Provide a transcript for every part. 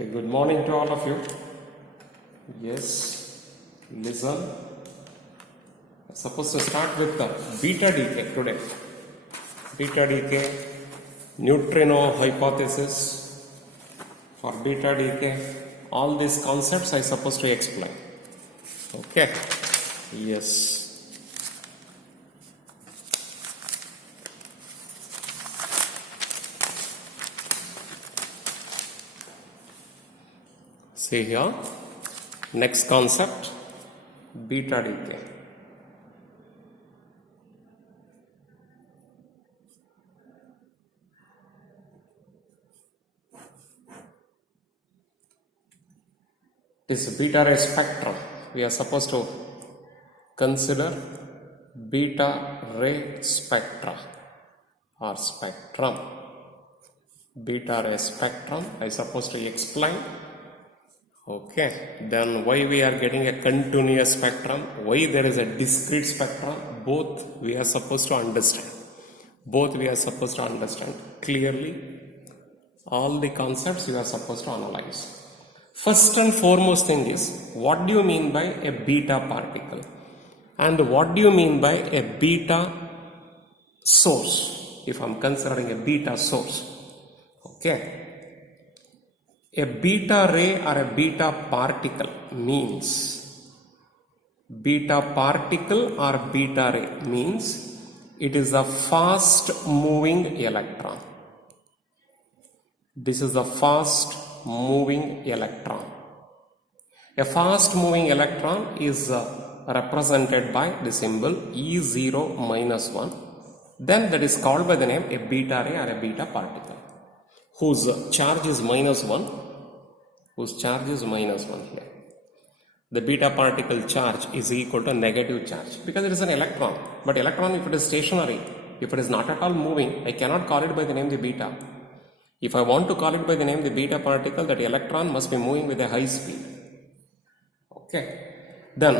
Okay, good morning to all of you. Yes, listen. I'm supposed to start with the beta decay today. Beta decay, neutrino hypothesis. For beta decay, all these concepts I supposed to explain. Okay. Yes. See here, next concept, beta decay. This beta ray spectrum, we are supposed to consider beta ray spectra or spectrum. Beta ray spectrum, I supposed to explain. Okay, then why we are getting a continuous spectrum, why there is a discrete spectrum, both we are supposed to understand. Both we are supposed to understand clearly. All the concepts you are supposed to analyze. First and foremost thing is, what do you mean by a beta particle? And what do you mean by a beta source? If I am considering a beta source. Okay. A beta ray or a beta particle means, beta particle or beta ray means it is a fast moving electron. This is a fast moving electron. A fast moving electron is represented by the symbol E0 minus 1. Then that is called by the name a beta ray or a beta particle, whose charge is minus 1, here. The beta particle charge is equal to negative charge because it is an electron. But electron, if it is stationary, if it is not at all moving, I cannot call it by the name the beta. If I want to call it by the name the beta particle, that electron must be moving with a high speed. Okay. Then,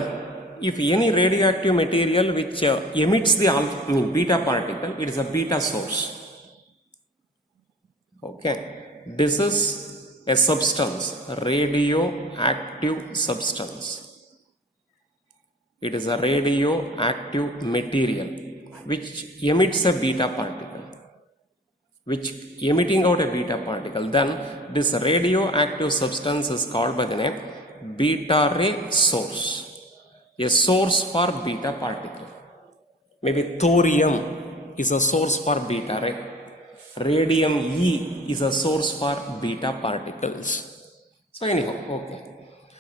if any radioactive material which emits the beta particle, it is a beta source. Okay. This is a substance, radioactive substance. It is a radioactive material which emits a beta particle. Which emitting out a beta particle, then this radioactive substance is called by the name beta ray source, a source for beta particle. Maybe thorium is a source for beta ray, radium E is a source for beta particles. So anyhow, okay.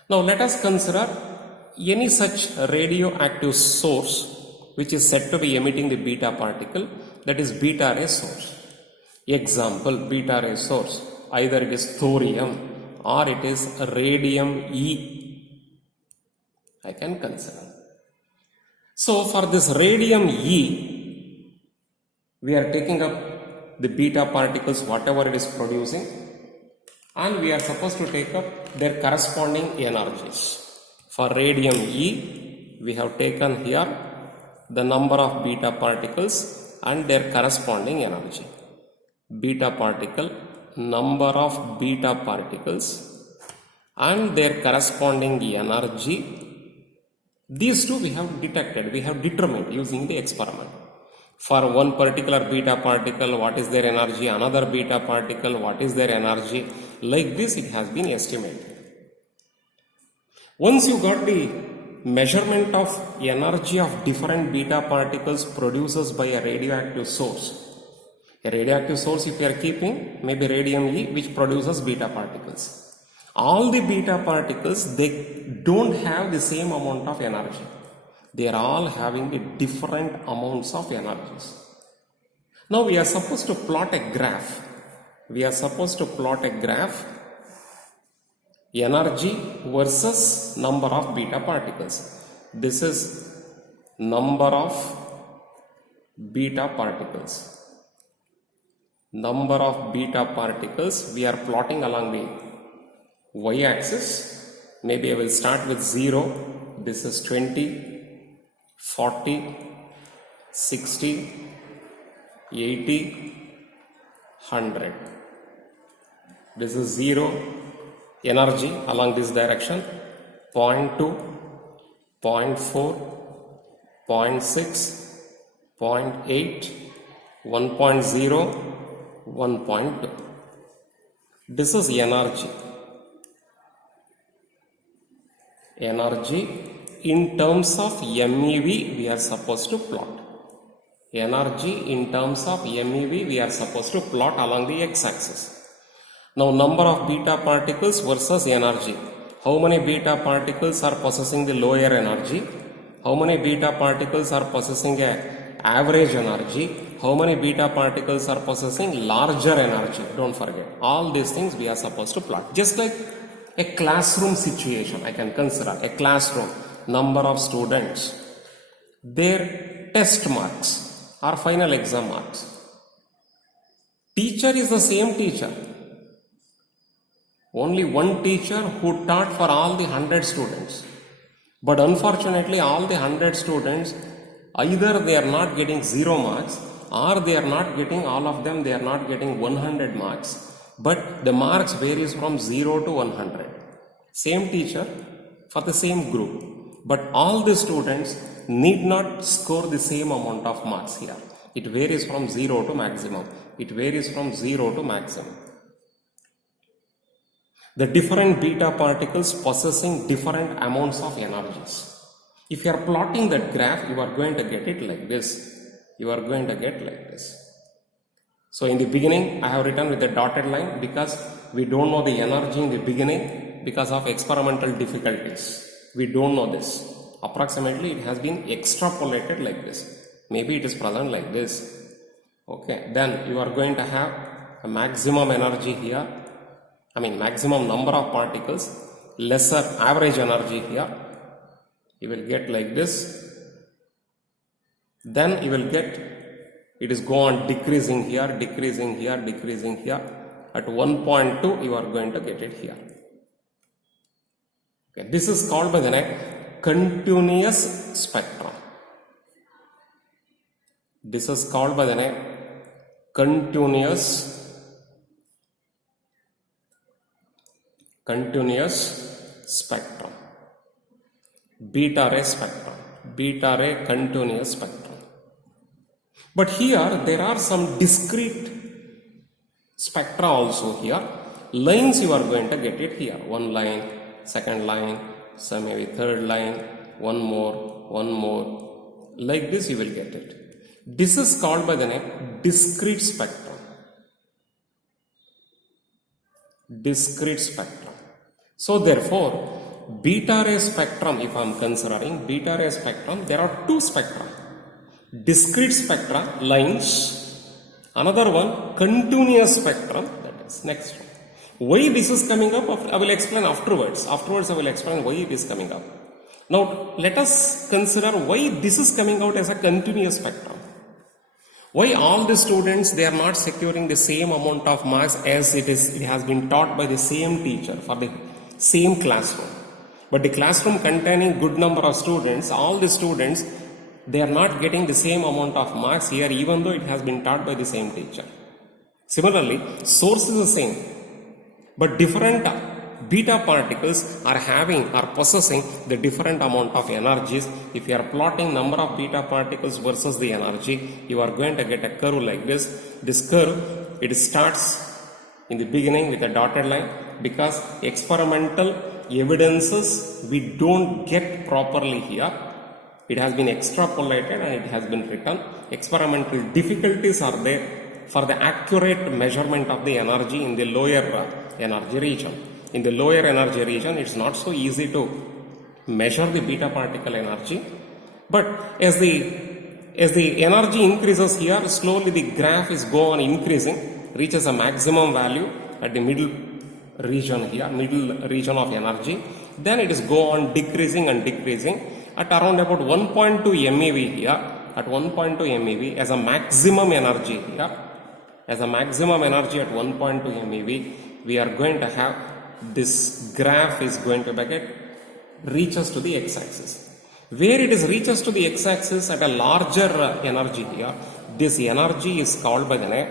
Now let us consider any such radioactive source which is said to be emitting the beta particle, that is beta ray source. Example, beta ray source, either it is thorium or it is radium E, I can consider. So for this radium E, we are taking up the beta particles, whatever it is producing, and we are supposed to take up their corresponding energies. For radium E, we have taken here the number of beta particles and their corresponding energy. Beta particle, number of beta particles and their corresponding energy. These two we have detected, we have determined using the experiment. For one particular beta particle, what is their energy, another beta particle, what is their energy, like this it has been estimated. Once you got the measurement of energy of different beta particles produces by a radioactive source, a radioactive source if you are keeping, maybe radium E, which produces beta particles. All the beta particles, they don't have the same amount of energy. They are all having the different amounts of energies. Now we are supposed to plot a graph. Energy versus number of beta particles. This is number of beta particles. Number of beta particles we are plotting along the y-axis. Maybe I will start with 0. This is 20, 40, 60, 80, 100. This is 0, energy along this direction 0.2, 0.4, 0.6, 0.8, 1.0, 1.2. This is energy. Energy in terms of MeV we are supposed to plot. Energy in terms of MeV we are supposed to plot along the x-axis. Now number of beta particles versus energy. How many beta particles are possessing the lower energy? How many beta particles are possessing a average energy? How many beta particles are possessing larger energy? Don't forget. All these things we are supposed to plot. Just like a classroom situation, I can consider a classroom. Number of students. Their test marks or final exam marks. Teacher is the same teacher. Only one teacher who taught for all the 100 students. But unfortunately, all the 100 students, either they are not getting 0 marks or they are not getting, all of them, they are not getting 100 marks. But the marks varies from 0 to 100. Same teacher for the same group. But all the students need not score the same amount of marks here. It varies from 0 to maximum. It varies from 0 to maximum. The different beta particles possessing different amounts of energies. If you are plotting that graph, you are going to get it like this. You are going to get like this. So in the beginning, I have written with a dotted line because we don't know the energy in the beginning because of experimental difficulties. We don't know this. Approximately, it has been extrapolated like this. Maybe it is present like this. Okay, then you are going to have a maximum energy here. Maximum number of particles, lesser average energy here. You will get like this. Then you will get, it is go on decreasing here, decreasing here, decreasing here. At 1.2, you are going to get it here. Okay, this is called by the name continuous spectrum. This is called by the name continuous spectrum. Beta ray spectrum. Beta ray continuous spectrum. But here there are some discrete spectra also here. Lines you are going to get it here. One line, second line, some maybe third line, one more. Like this you will get it. This is called by the name discrete spectrum. Discrete spectrum. So therefore, beta ray spectrum, if I am considering beta ray spectrum, there are two spectra. Discrete spectra, lines. Another one, continuous spectrum, that is next one. Why this is coming up, I will explain afterwards. Afterwards I will explain why it is coming up. Now let us consider why this is coming out as a continuous spectrum. Why all the students, they are not securing the same amount of marks as it has been taught by the same teacher for the same classroom. But the classroom containing good number of students, all the students, they are not getting the same amount of marks here even though it has been taught by the same teacher. Similarly, source is the same, but different beta particles are possessing the different amount of energies. If you are plotting number of beta particles versus the energy, you are going to get a curve like this. This curve, it starts in the beginning with a dotted line because experimental evidences we don't get properly here. It has been extrapolated and it has been written. Experimental difficulties are there for the accurate measurement of the energy in the lower energy region. In the lower energy region, it's not so easy to measure the beta particle energy. But as the energy increases here, slowly the graph is go on increasing, reaches a maximum value at the middle region here, middle region of energy. Then it is go on decreasing and decreasing at around about 1.2 MeV here, at 1.2 MeV as a maximum energy here. As a maximum energy at 1.2 MeV, we are going to have this graph is going to reaches to the x-axis. Where it is reaches to the x-axis at a larger energy here, this energy is called by the name,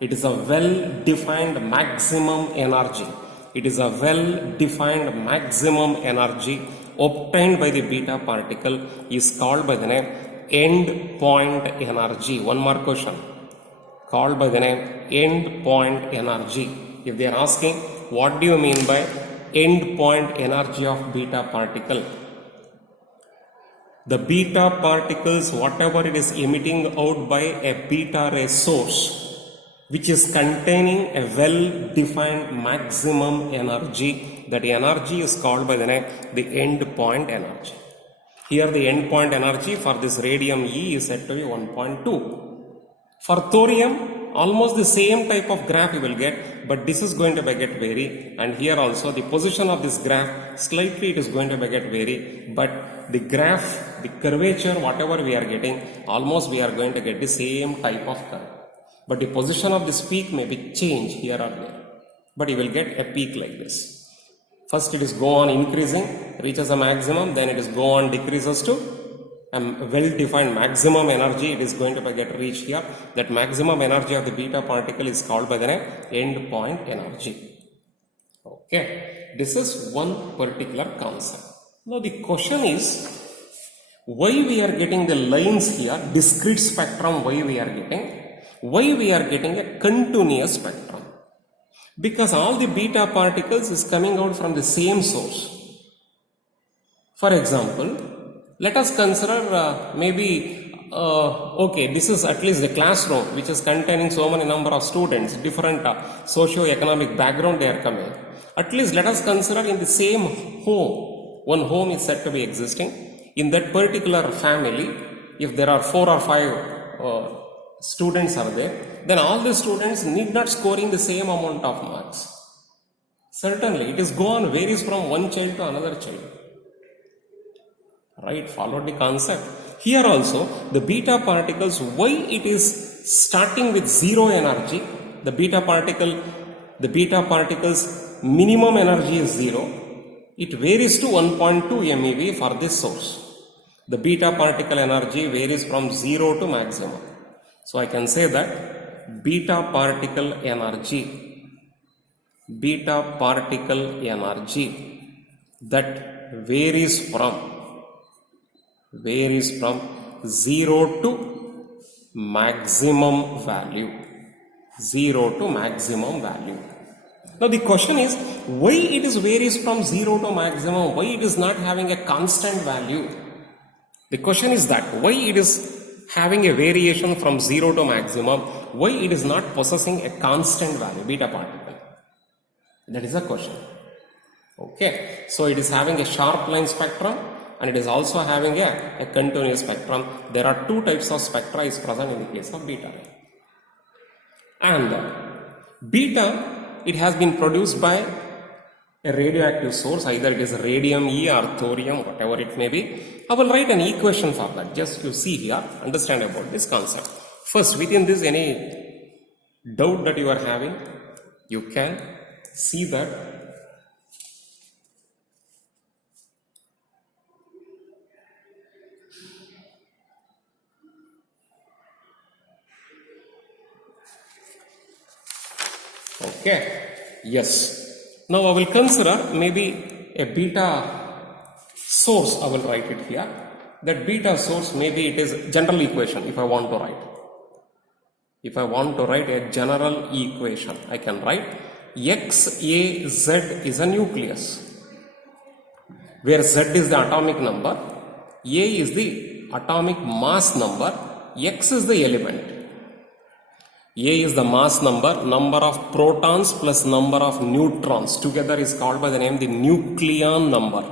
it is a well-defined maximum energy. It is a well-defined maximum energy obtained by the beta particle is called by the name end point energy. One more question. Called by the name end point energy. If they are asking, what do you mean by end point energy of beta particle? The beta particles, whatever it is emitting out by a beta ray source, which is containing a well-defined maximum energy, that energy is called by the name the end point energy. Here the end point energy for this radium E is said to be 1.2. For thorium, almost the same type of graph you will get, but this is going to get vary, and here also the position of this graph slightly it is going to get vary, but the graph, the curvature, whatever we are getting, almost we are going to get the same type of curve. But the position of this peak may be changed here or there. But you will get a peak like this. First it is go on increasing, reaches a maximum, then it is go on decreases to a well-defined maximum energy. It is going to get reached here. That maximum energy of the beta particle is called by the name end point energy. Okay, this is one particular concept. Now the question is, why we are getting the lines here, discrete spectrum, why we are getting a continuous spectrum? Because all the beta particles is coming out from the same source. For example, let us consider okay, this is at least the classroom which is containing so many number of students, different socio-economic background they are coming. At least let us consider in the same home. One home is said to be existing. In that particular family, if there are 4 or 5 students are there, then all the students need not scoring the same amount of marks. Certainly, it is gone, varies from one child to another child. Right, follow the concept. Here also, the beta particles, why it is starting with zero energy, the beta particles minimum energy is 0. It varies to 1.2 MeV for this source. The beta particle energy varies from 0 to maximum. So I can say that beta particle energy that varies from 0 to maximum value. 0 to maximum value. Now the question is, why it is varies from 0 to maximum? Why it is not having a constant value? The question is that, why it is having a variation from 0 to maximum? Why it is not possessing a constant value, beta particle? That is the question. Okay, so it is having a sharp line spectrum and it is also having a continuous spectrum. There are two types of spectra is present in the case of beta. And beta, it has been produced by a radioactive source, either it is radium E or thorium, whatever it may be. I will write an equation for that. Just you see here, understand about this concept. First, within this, any doubt that you are having, you can see that okay, yes. Now I will consider maybe a beta source. I will write it here. That beta source, maybe it is general equation. If I want to write a general equation, I can write X, A, Z is a nucleus, where Z is the atomic number, A is the atomic mass number, X is the element. A is the mass number, number of protons plus number of neutrons together is called by the name the nucleon number.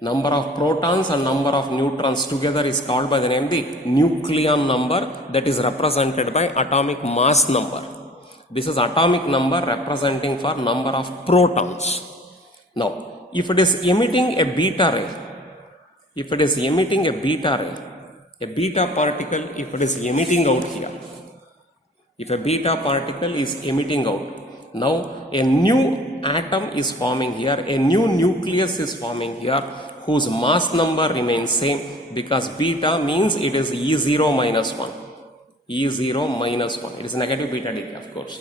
Number of protons and number of neutrons together is called by the name the nucleon number, that is represented by atomic mass number. This is atomic number representing for number of protons. Now, if it is emitting a beta ray, a beta particle, if it is emitting out here, if a beta particle is emitting out, now a new atom is forming here, a new nucleus is forming here, whose mass number remains same, because beta means it is E0 minus 1. E0 minus 1. It is negative beta decay, of course.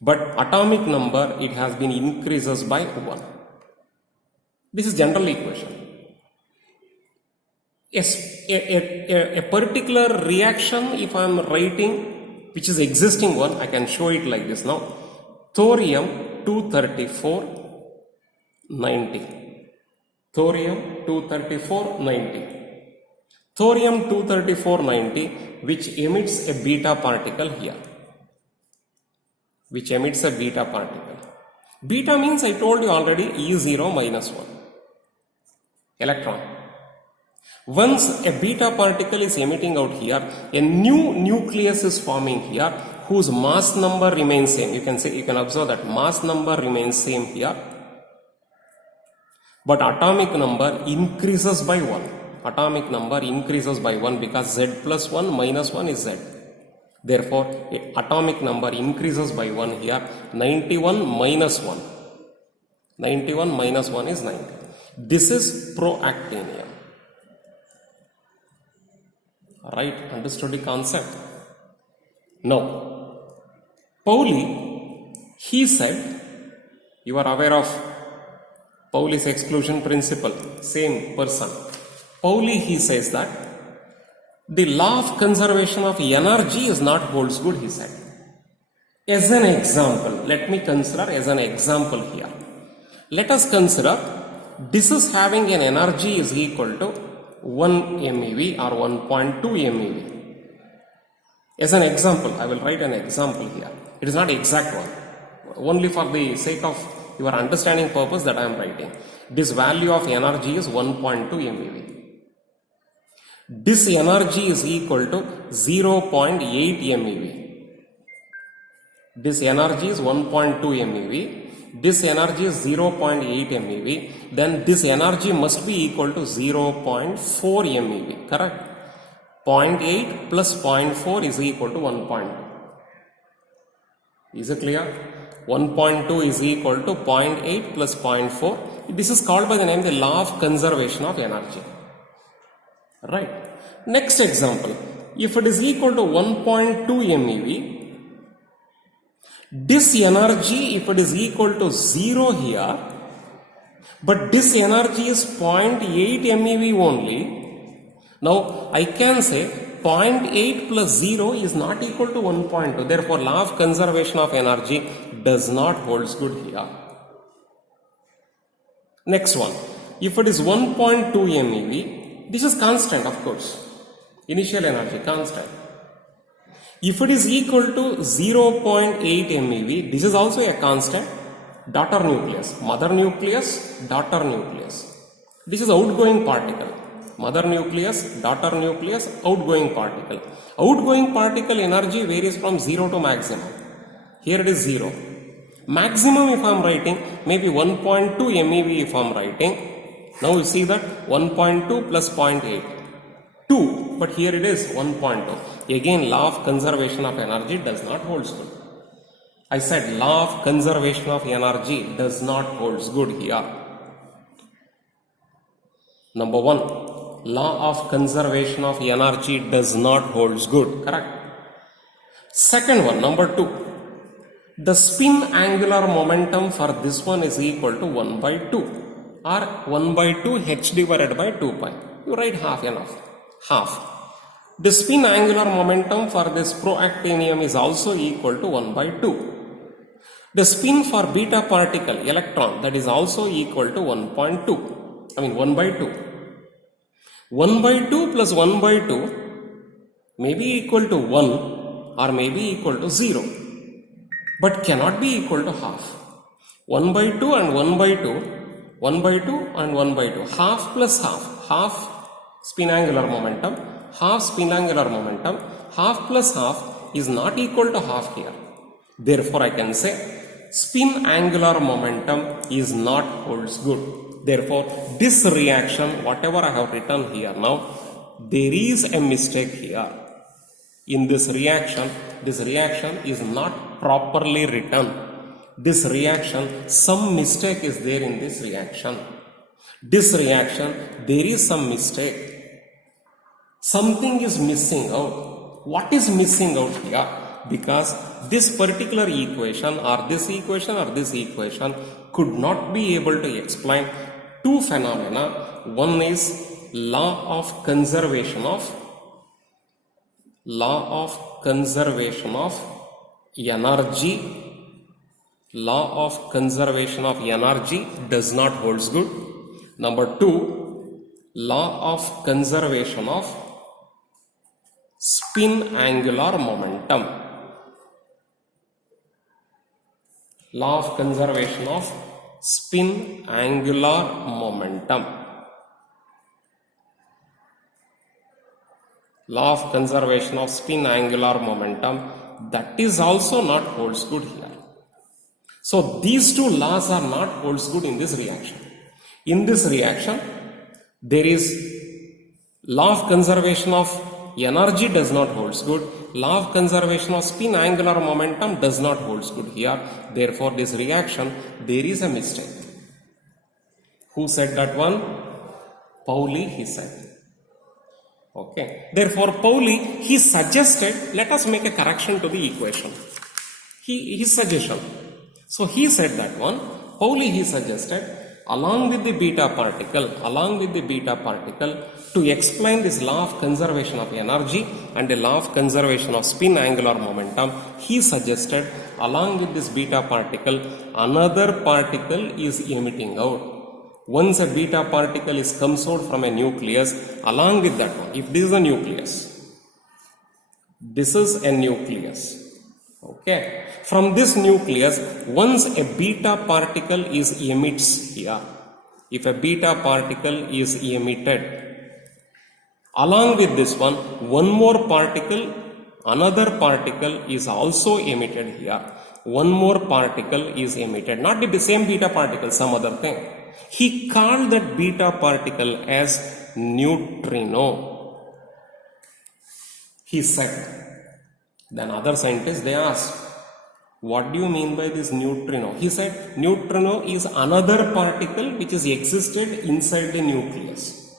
but atomic number it has been increases by 1. This is general equation. A particular reaction, if I am writing, which is existing one, I can show it like this now. Thorium-234 90. Thorium-234 90. Thorium-234 90, which emits a beta particle here. Which emits a beta particle. Beta means, I told you already, E0 minus 1. Electron. Once a beta particle is emitting out here, a new nucleus is forming here, whose mass number remains same. You can observe that mass number remains same here, but atomic number increases by 1. Atomic number increases by 1 because Z plus 1 minus 1 is Z. Therefore, atomic number increases by 1 here. 91 minus 1. 91 minus 1 is 90. This is proactinium. Right? Understood the concept? Now, Pauli, he said, you are aware of Pauli's exclusion principle, same person. Pauli, he says that the law of conservation of energy is not holds good, he said. As an example, let me consider as an example here. Let us consider this is having an energy is equal to 1 MeV or 1.2 MeV. As an example, I will write an example here. It is not exact one. Only for the sake of your understanding purpose that I am writing. This value of energy is 1.2 MeV. This energy is equal to 0.8 MeV. This energy is 1.2 MeV. This energy is 0.8 MeV. Then this energy must be equal to 0.4 MeV. Correct? 0.8 plus 0.4 is equal to 1.2. Is it clear? 1.2 is equal to 0.8 plus 0.4. This is called by the name the law of conservation of energy. Right. Next example. If it is equal to 1.2 MeV, this energy, if it is equal to 0 here, but this energy is 0.8 MeV only, now I can say 0.8 plus 0 is not equal to 1.2. Therefore, law of conservation of energy does not holds good here. Next one. If it is 1.2 MeV, this is constant, of course. Initial energy, constant. If it is equal to 0.8 MeV, this is also a constant. Daughter nucleus. Mother nucleus, daughter nucleus. This is outgoing particle. Mother nucleus, daughter nucleus, outgoing particle. Outgoing particle energy varies from 0 to maximum. Here it is 0. Maximum if I am writing, maybe 1.2 MeV if I am writing. Now you see that 1.2 plus 0.8. 2, but here it is 1.2. Again, law of conservation of energy does not hold good. I said law of conservation of energy does not hold good here. Number 1, law of conservation of energy does not hold good. Correct? Second one, number 2. The spin angular momentum for this one is equal to 1 by 2. Or 1 by 2 h divided by 2 pi. You write half enough. Half. The spin angular momentum for this proactinium is also equal to 1 by 2. The spin for beta particle, electron, that is also equal to 1.2. I mean 1 by 2. 1 by 2 plus 1 by 2 may be equal to 1 or may be equal to 0. But cannot be equal to half. 1 by 2 and 1 by 2. 1 by 2 and 1 by 2. Half plus half. Half spin angular momentum. Half spin angular momentum. Half plus half is not equal to half here. Therefore, I can say spin angular momentum is not holds good. Therefore, this reaction, whatever I have written here now, there is a mistake here. In this reaction is not properly written. This reaction, some mistake is there in this reaction. This reaction, there is some mistake. Something is missing out. What is missing out here? Because this particular equation or this equation or this equation could not be able to explain two phenomena. One is law of conservation of energy. Law of conservation of energy does not holds good. Number two, law of conservation of spin angular momentum. Law of conservation of spin angular momentum. Law of conservation of spin angular momentum, that is also not holds good here. So these two laws are not holds good in this reaction. In this reaction, there is law of conservation of energy does not holds good. Law of conservation of spin angular momentum does not holds good here. Therefore, this reaction, there is a mistake. Who said that one? Pauli, he said. Okay. Therefore, Pauli, he suggested, let us make a correction to the equation. His suggestion. So he said that one. Pauli, he suggested, along with the beta particle, to explain this law of conservation of energy and the law of conservation of spin angular momentum, he suggested, along with this beta particle, another particle is emitting out. Once a beta particle comes out from a nucleus, along with that one, if this is a nucleus, this is a nucleus. Okay. From this nucleus, once a beta particle is emits here, if a beta particle is emitted, along with this one more particle, another particle is also emitted here. One more particle is emitted, not the same beta particle, some other thing. He called that beta particle as neutrino. He said. Then other scientists, they asked, what do you mean by this neutrino? He said, neutrino is another particle which is existed inside the nucleus.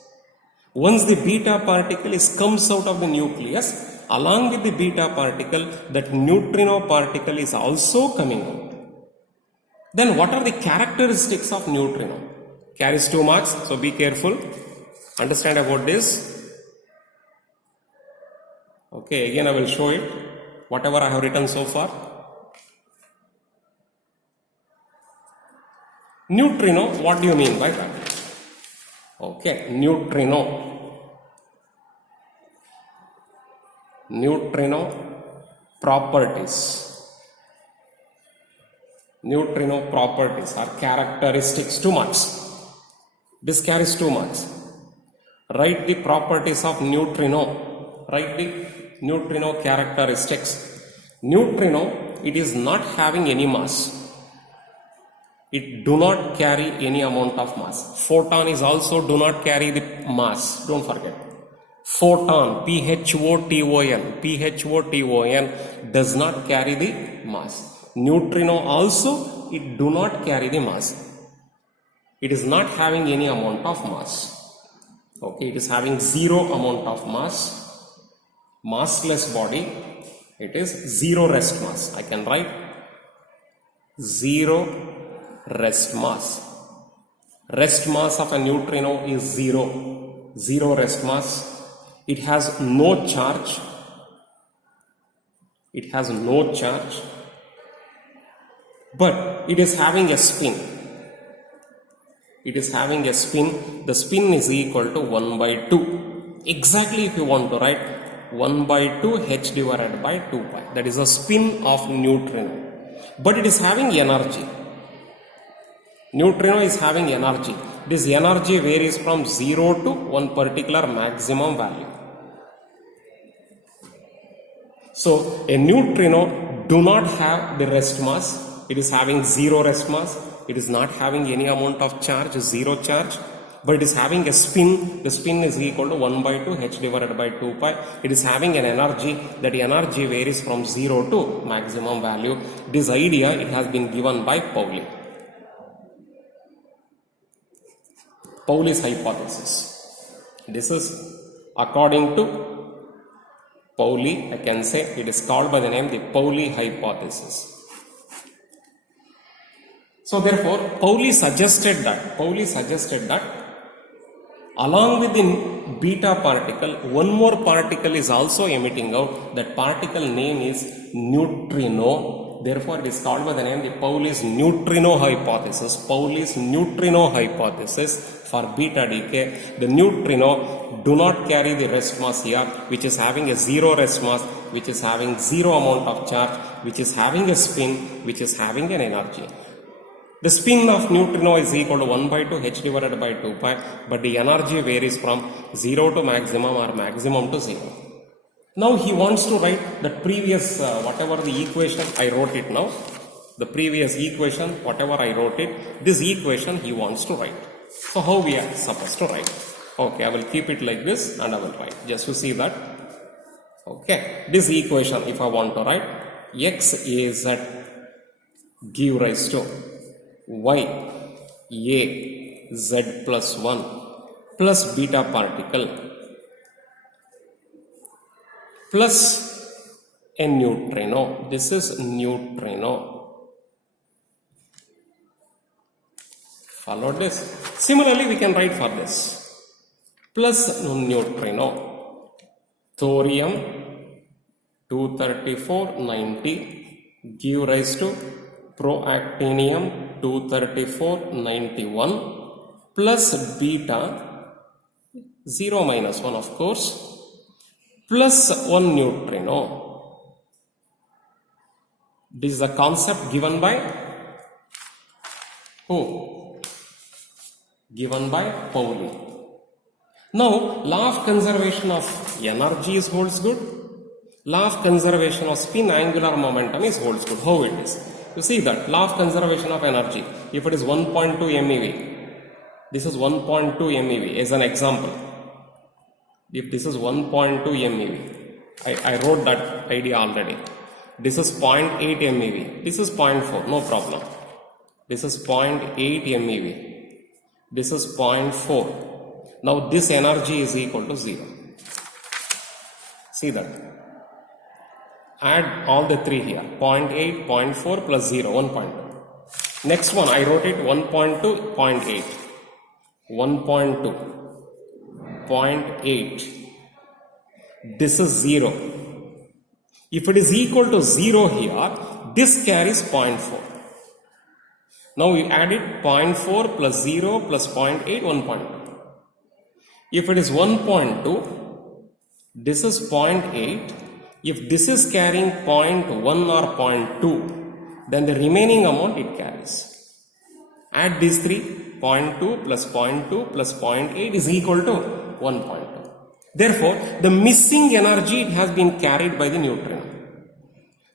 Once the beta particle comes out of the nucleus, along with the beta particle, that neutrino particle is also coming out. Then what are the characteristics of neutrino? Carries 2 marks, so be careful. Understand about this. Okay, again I will show it. Whatever I have written so far. Neutrino, what do you mean by that? Okay, neutrino. Neutrino properties. Neutrino properties are characteristics, 2 marks. This carries 2 marks. Write the properties of neutrino. Write the neutrino characteristics. Neutrino, it is not having any mass. It do not carry any amount of mass. Photon is also do not carry the mass. Don't forget. Photon, Photon does not carry the mass. Neutrino also, it do not carry the mass. It is not having any amount of mass. Okay, it is having zero amount of mass. Massless body, it is zero rest mass. I can write zero rest mass. Rest mass of a neutrino is zero. Zero rest mass. It has no charge. It has no charge. But it is having a spin. It is having a spin. The spin is equal to 1 by 2. Exactly if you want to write 1 by 2 h divided by 2 pi. That is a spin of neutrino. But it is having energy. Neutrino is having energy. This energy varies from 0 to one particular maximum value. So a neutrino do not have the rest mass. It is having zero rest mass. It is not having any amount of charge, zero charge. But it is having a spin. The spin is equal to 1 by 2 h divided by 2 pi. It is having an energy. That energy varies from 0 to maximum value. This idea, it has been given by Pauli. Pauli's hypothesis. This is according to Pauli, I can say it is called by the name the Pauli hypothesis. So therefore, Pauli suggested that along with the beta particle, one more particle is also emitting out. That particle name is neutrino. Therefore, it is called by the name the Pauli's neutrino hypothesis. Pauli's neutrino hypothesis for beta decay. The neutrino do not carry the rest mass here, which is having a zero rest mass, which is having zero amount of charge, which is having a spin, which is having an energy. The spin of neutrino is equal to 1 by 2 h divided by 2 pi, but the energy varies from 0 to maximum or maximum to 0. Now he wants to write the previous, whatever the equation, I wrote it now. The previous equation, whatever I wrote it, this equation he wants to write. So how we are supposed to write? Okay, I will keep it like this and I will write. Just to see that. Okay, this equation if I want to write, x a z give rise to y a z plus 1 plus beta particle plus a neutrino. This is neutrino. Follow this. Similarly, we can write for this. Plus neutrino. Thorium 23490 give rise to proactinium 23491 plus beta 0 minus 1 of course plus 1 neutrino. This is the concept given by who? Given by Pauli. Now, law of conservation of energy is holds good. Law of conservation of spin angular momentum is holds good. How it is? You see that law of conservation of energy, if it is 1.2 MeV, this is 1.2 MeV as an example. If this is 1.2 MeV, I wrote that idea already. This is 0.8 MeV. This is 0.4, no problem. This is 0.8 MeV. This is 0.4. Now this energy is equal to 0. See that. Add all the three here. 0.8, 0.4 plus 0, 1.2. Next one, I wrote it 1.2, 0.8. 1.2, 0.8. This is 0. If it is equal to 0 here, this carries 0.4. Now we add it 0.4 plus 0 plus 0.8, 1.2. If it is 1.2, this is 0.8. If this is carrying 0.1 or 0.2, then the remaining amount it carries. Add these three, 0.2 plus 0.2 plus 0.8 is equal to 1.2. Therefore, the missing energy it has been carried by the neutrino.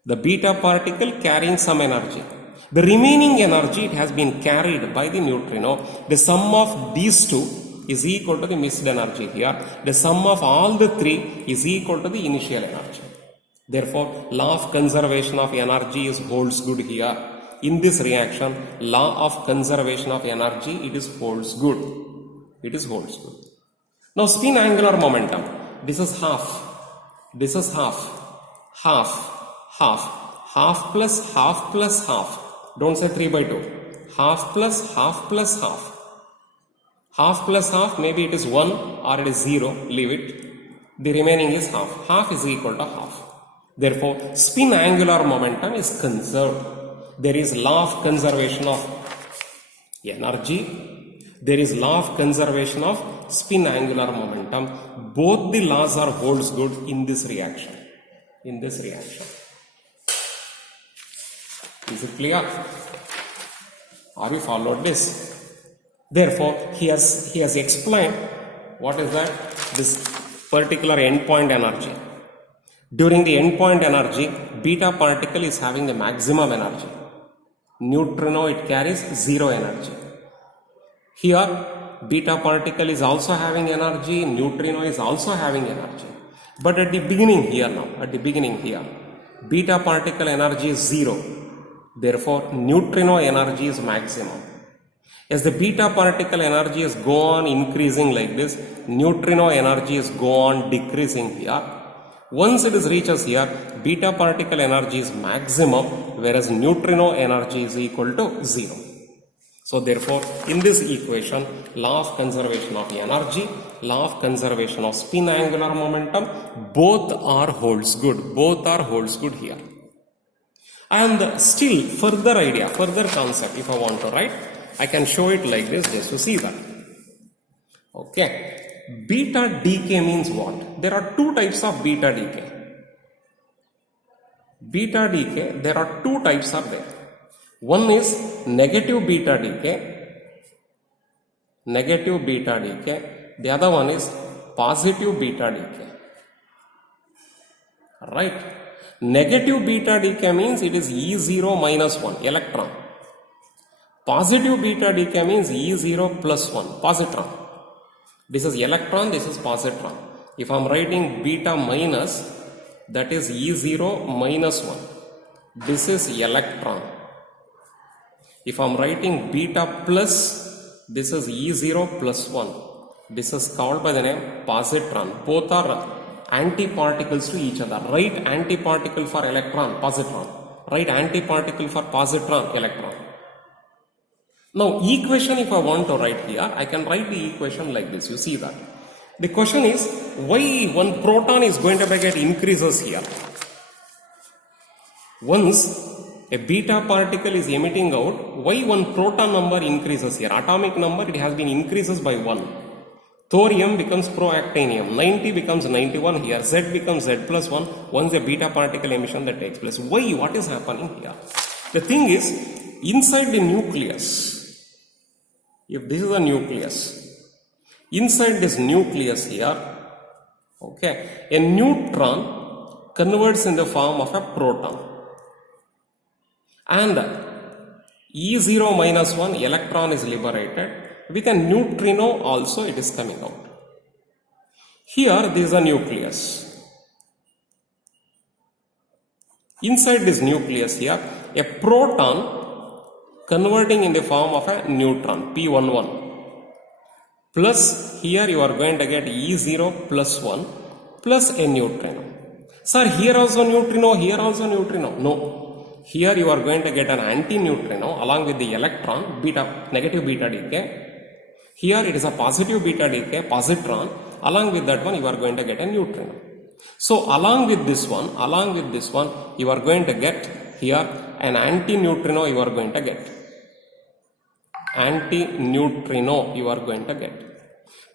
The beta particle carrying some energy. The remaining energy it has been carried by the neutrino. The sum of these two is equal to the missed energy here. The sum of all the three is equal to the initial energy. Therefore, law of conservation of energy is holds good here. In this reaction, law of conservation of energy, it is holds good. It is holds good. Now, spin angular momentum. This is half. This is half. Half. Half. Half plus half plus half. Don't say 3 by 2. Half plus half plus half. Half plus half, maybe it is 1 or it is 0. Leave it. The remaining is half. Half is equal to half. Therefore, spin angular momentum is conserved. There is law of conservation of energy. There is law of conservation of spin angular momentum. Both the laws are holds good in this reaction. In this reaction. Is it clear? Are you followed this? Therefore, he has explained what is that? This particular endpoint energy. During the endpoint energy, beta particle is having the maximum energy. Neutrino, it carries 0 energy. Here, beta particle is also having energy, neutrino is also having energy. But at the beginning here now, beta particle energy is 0. Therefore, neutrino energy is maximum. As the beta particle energy is go on increasing like this, neutrino energy is go on decreasing here. Once it is reaches here, beta particle energy is maximum, whereas neutrino energy is equal to 0. So therefore, in this equation, law of conservation of energy, law of conservation of spin angular momentum, both are holds good. Both are holds good here. And still further idea, further concept, if I want to write, I can show it like this just to see that. Okay. Beta decay means what? There are two types of beta decay. Beta decay, there are two types are there. One is negative beta decay. Negative beta decay. The other one is positive beta decay. Right? Negative beta decay means it is E0 minus 1, electron. Positive beta decay means E0 plus 1, positron. This is electron, this is positron. If I am writing beta minus, that is E0 minus 1. This is electron. If I am writing beta plus, this is E0 plus 1. This is called by the name positron. Both are antiparticles to each other. Write antiparticle for electron, positron. Write antiparticle for positron, electron. Now equation, if I want to write here, I can write the equation like this. You see that. The question is, why one proton is going to get increases here? Once a beta particle is emitting out, why one proton number increases here? Atomic number, it has been increases by 1. Thorium becomes proactinium, 90 becomes 91 here, Z becomes Z plus 1 once a beta particle emission that takes place. Why? What is happening here? The thing is, inside the nucleus, if this is a nucleus, inside this nucleus here, okay, a neutron converts in the form of a proton. And E0 minus 1 electron is liberated. With a neutrino also it is coming out. Here this is a nucleus. Inside this nucleus here, a proton converting in the form of a neutron, P11. Plus here you are going to get E0 plus 1 plus a neutrino. Sir, here also neutrino, here also neutrino. No. Here you are going to get an anti-neutrino along with the electron, beta, negative beta decay. Here it is a positive beta decay, positron. Along with that one, you are going to get a neutrino. So along with this one, you are going to get here an anti-neutrino you are going to get. Anti-neutrino you are going to get.